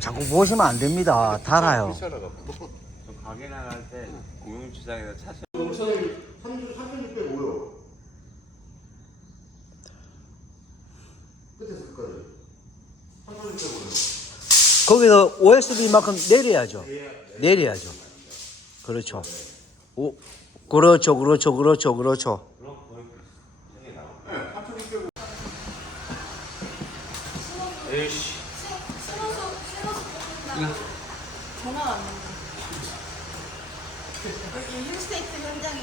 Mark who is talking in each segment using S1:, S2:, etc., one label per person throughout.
S1: 자꾸 보시면 안 됩니다. 달아요.
S2: 저 가게 나갈 때 공용주차장에서 차 세-
S3: 3,600 모여. 끝에서 끝까지. 3,600 모여.
S1: 거기서 OSB만큼 내려야죠. 내려야죠. 그렇죠. 오, 그렇죠, 그렇죠, 그렇죠, 그렇죠.
S2: 그럼 거의 세개 나와.
S3: 네, 3,600
S2: 에이씨.
S4: 신호수 신호수 뽑는다. 전화 왔는데. 여기 힐스테이트 현장에.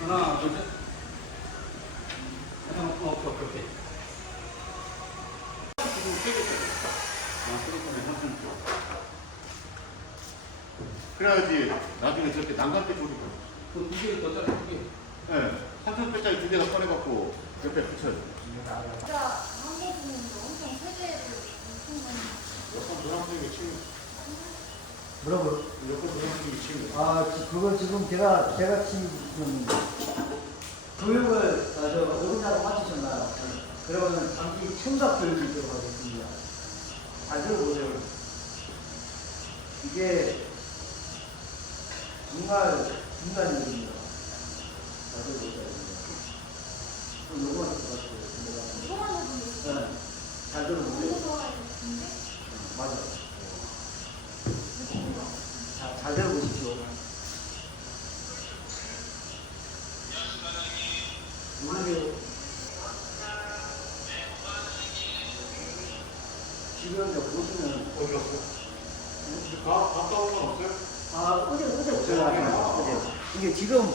S5: 하나, 둘, 셋. 하나, 어, 오케이, 오케이, 오케이.
S3: 그래야지 나중에 저렇게 난간대 조리고.
S5: 그두 개, 더 짜리 두 개.
S3: 네, 3,600짜리 두 개가 꺼내갖고 옆에 붙여요.
S4: 진짜 한국 분도 엄청 세대를 엄청 많이.
S3: 여권 노란색이 치는,
S1: 뭐라고요?
S3: 여권 노란색이 치는.
S1: 아, 지- 그거 지금 제가, 제가 지금 교육을, 아, 저, 어린이하고 마치셨나요? 그러면 잠시 청각 교육을 들어가겠습니다. 잘 들어보세요. 이게 정말 중요한 일입니다. 잘 됩니다. 그럼
S4: 좀
S1: 네. 잘 들어보세요. 맞아. 자, 잘 들어보십시오. 안녕하세요. 지금 저 보시면
S3: 어디 갔어? 가, 갔다 온건 없어요?
S1: 아 어제 어제 제가 어제 이게 지금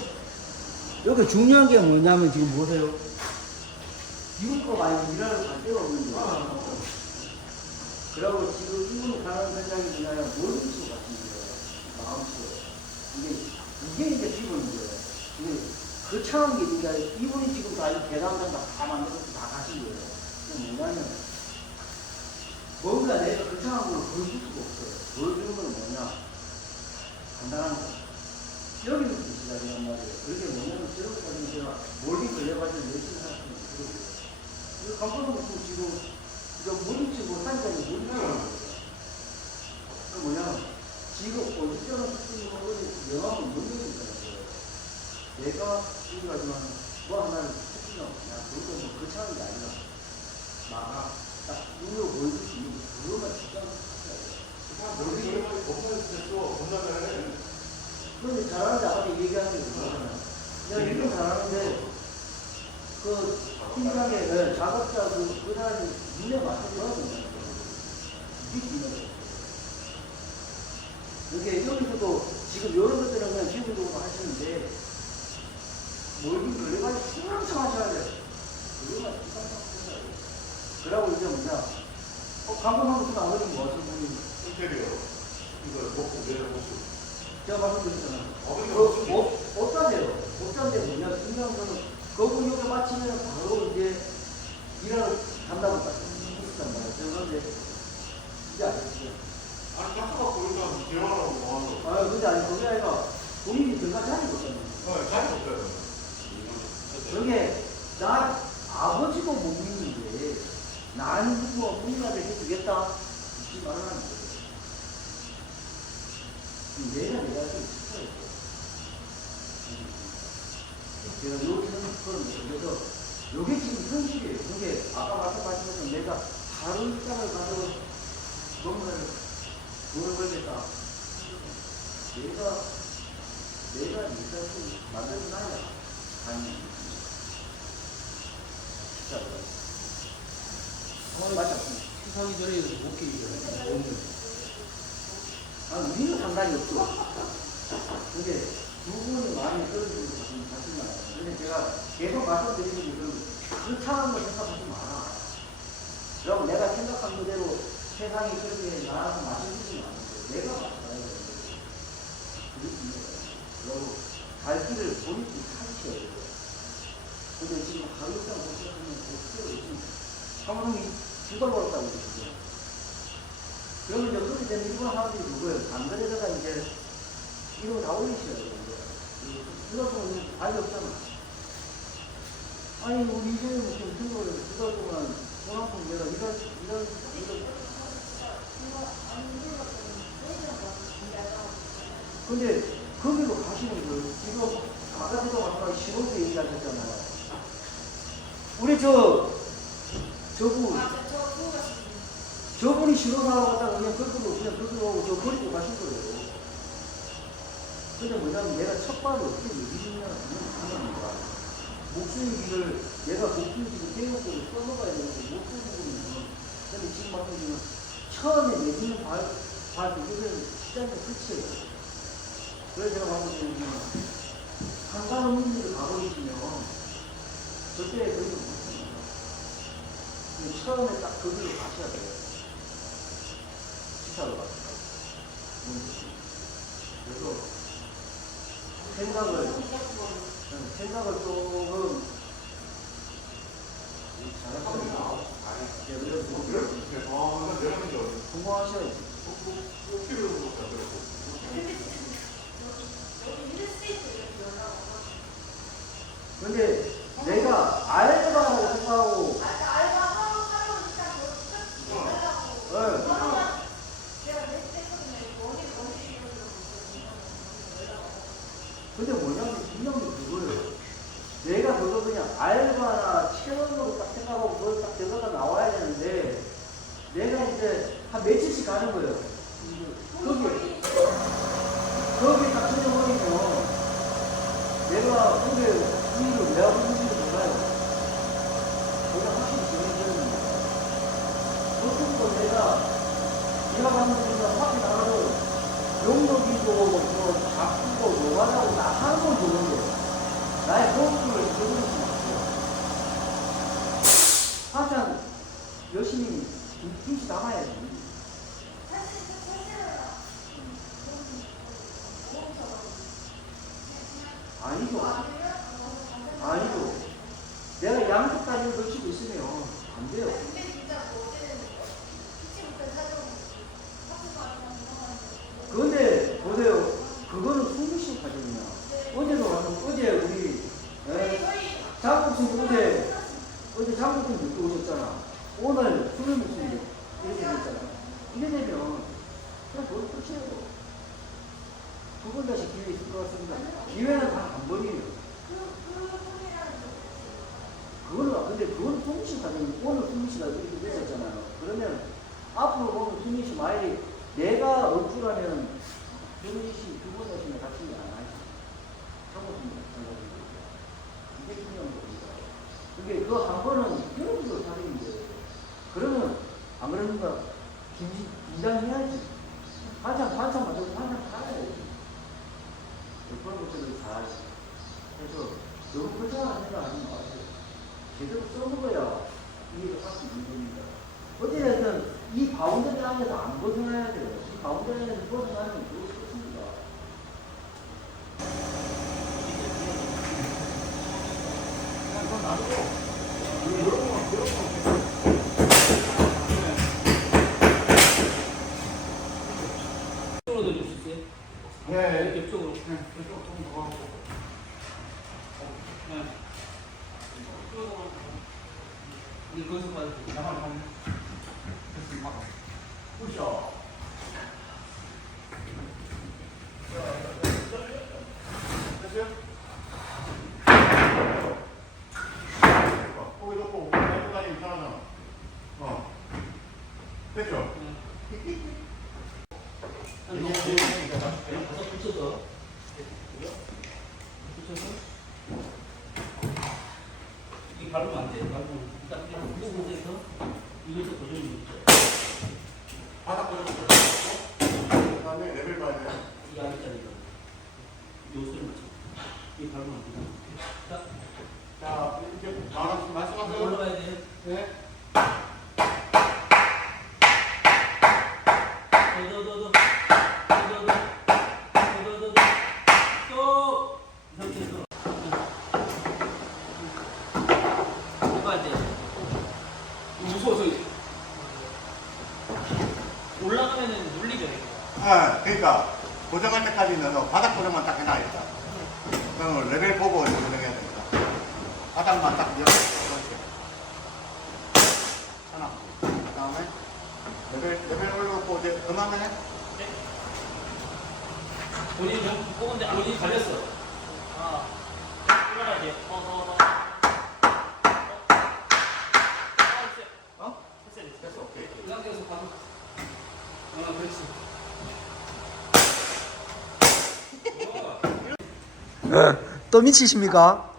S1: 여기 중요한 게 뭐냐면 지금 보세요. 지금껏 많이 일하러 갈 데가 없는 거예요. 그리고 지금 이분이 가는 생각이 뭐냐면 몰입수 같은 거예요. 마음수. 이게 이게 이제 기본인 거예요. 이게 거창한 게 그러니까 이분이 지금 다 이 계단장 다 만들어서 다 가신 거예요. 뭐냐면 뭔가 내가 거창한 걸 보여줄 수가 없어요. 보여주는 건 뭐냐? 간단한 거. 여기부터 시작이란 말이에요. 그게 뭐냐면 저렇게까지 제가 몰입 걸려가지고 열심히 할 수는 있거든요. 이거 감독은 지금 이거 사니까 몰입하는 거예요. 그 뭐냐면 지금 어디서는 특징이 어디 영화는 거예요. 내가 지금까지만 뭐 하나를 특징이 없냐. 그것도 뭐 거창한 게 아니라 마가 딱 눈으로 보여줄 수 있는 그것만 집중하는 거예요. 근데 잘하는데 아까 얘기하는 게 뭐냐면 내가 이렇게 잘하는데 그 팀장의 그 작업자 그, 그 사람이 눈에 맞춰줘야 이게 이게 여기서도 지금 이런 것들은 그냥 기본적으로 하시는데 몰기 걸려가지고 항상 하셔야 돼요. 그거만 항상 하셔야 돼요. 그러고 이제 뭐냐 어, 감독하고 그 아버지 뭐 어떤 분이
S3: 인테리어. 이거 먹고 내려보시고.
S1: 제가 말씀드렸잖아요. 못, 못 산대요. 못 산대 뭐냐, 거는, 거기 여기 마치면 바로 이제, 일을 한다고 딱, 했단 말이에요. 그런데, 이게 아니죠.
S3: 아니, 닦아갖고 일단 대화하라고 뭐하는 거.
S1: 아, 그게 아니, 그게 아니라, 본인이. 어,
S3: 자리 없어요.
S1: 그게, 나, 아버지도 못 믿는데, 나는 누구 본인한테 해주겠다? 잊지 말라는 거예요. 내가 내가 좀 싶어요. 제가 요즘은 그런 그래서 요게 지금 현실이에요. 그게 아까 말씀하신 것처럼 내가 바로 입장을 가지고 뭔가를 돈을 벌겠다. 내가 내가 좀 만들어 놔야 아니 진짜 맞지 않습니까?
S5: 수사기 전에 못 끼기
S1: 아, 우리는 상관이 없죠. 근데 두 분이 많이 떨어지고 가시면 근데 제가 계속 말씀드리는 게 그, 그창한 걸 생각하지 마라. 그럼 내가 생각한 그대로 세상이 그렇게 나라서 마시지 않고 내가 마셔야 돼. 그리고 갈 길을 본인이 찾으셔야 돼요. 근데 지금 가격장 보시면 어떻게 지금 두달 벌었다고 그러시죠. 그러면 이제 그렇게 되면 일본 사람들이 누구예요? 당근에다가 이제 이거 다 올리셔야 돼요. 이거 경우는 알이 없잖아. 아니 우리 이제는 무슨 생각을 두달 동안 돈한푼 내가 이런 이런 이런 근데 거기로 가시는 거예요. 지금 바깥에도 아까 신혼때 얘기하셨잖아요. 우리 저 저분 저분이 신혼하러 갔다가 그냥 그쪽으로 그냥 그쪽으로 오고 저 버리고 가신 거예요. 근데 뭐냐면 내가 첫 발을 어떻게 얘기했냐면 그 목소리를 내가 목소리를 대역으로 써먹어야 되는데 못 써먹으면 근데 지금 말하면 처음에 내주는 발, 발 그거는 시작의 끝이에요. 그래서 제가 방금 얘기는 상관없는 일을 가버리시면 절대 그리고 못합니다. 근데 처음에 딱 거기로 가셔야 돼요. 시사로 가서. 그래서 생각을 생각을 조금
S3: 그래서.
S1: 근데 내가 알바라고 생각하고, 예. 근데 뭐냐면 분명히 그거예요. 내가 그거 그냥 알바나 체험으로 딱 생각하고 그걸 딱 들어가 나와야 되는데 내가 이제 한 며칠씩 가는 거예요. 거기 거기 딱 찾아버리면 일을 왜 하고 있는지도 몰라요. 내가 확실히 밖에 나가서 용도기도 뭐 작고 노가다고 나 하는 건 좋은데 나의 호흡을 들으는 것 같아요. 항상 열심히 김치 담아야지. 아니죠. 아니죠. 내가 양쪽 다리를 걸치고 있으면 안 돼요. 그런데 보세요. 그거는 숨쉬 과정이야. 어제도 왔 어제 우리 에, 장국님 어제 어제 장국님 늦게 오셨잖아. 오늘 술을 먹으면 이렇게 됐잖아. 이래 되면 그냥 그걸 끝이에요. 두번 다시 기회 있을 것 같습니다. 기회는 단한 번이에요. 그거는 근데 그건 숨쉬 과정이 오늘 숨쉬가 이렇게 됐었잖아요. 그러면 앞으로 보면 숨쉬 많이 내가 억주라면 숨쉬 두번 다시는 같이 안 하지. 한번쯤 이게 중요한 겁니다. 그게 그거 한 번은 여러분도 사람인데 그러면 안 그러는가 긴장, 긴장해야지. 한참 한참 맞아도 한참. 그런 것들을 잘 해서 너무 불편한 생각 하지 마세요. 제대로 써먹어야 이해를 할수 있는 겁니다. 어찌됐든 이 가운데 땅에서 안 벗어나야 돼요. 이 가운데 땅에서 벗어나면 끝입니다. 그냥 그건 놔두 고
S5: 이쪽으로 넣어줄 수 있어요?
S3: 네.
S5: 이쪽으로. 네. 이 거기서 봐도 돼.
S3: 거기 놓고 내고 다니면 편하잖아. 어. 됐죠?
S5: 한 번, 그냥 가서 붙여서. 붙여서. 이 밟으면 안 돼. 밟으면 일단 그냥 붙이면서 이것도 고정이 있죠.
S3: 바닥 걸어주고. 그 다음에 레벨 봐야 돼.
S5: 이 아래자리가. 요소를 맞춰. 이 밟으면 안 돼. 자,
S3: 자, 이렇게 말씀- 말씀하세요.
S5: 올라가야 돼.
S3: 네.
S5: 더, 더, 더, 더. 더, 더, 더. 더, 더, 더, 더. 또! 이 상태에서. 해봐야 돼. 무서워서 이제. 올라가면은 눌리죠, 이거.
S3: 아, 그러니까 고정할 때까지는 어, 바닥 고정만 딱 해놔야겠다. 그럼 레벨 보고 고정해야 되니까. 바닥만 딱 이렇게 그만해.
S5: 본인 좀 뽑은데 본인 갈렸어. 아. 어, 어, 어. 어? 됐어, 됐어.
S3: 됐어, 오케이.
S5: 이 상태에서 바로. 어, 그렇지.
S1: 또 미치십니까?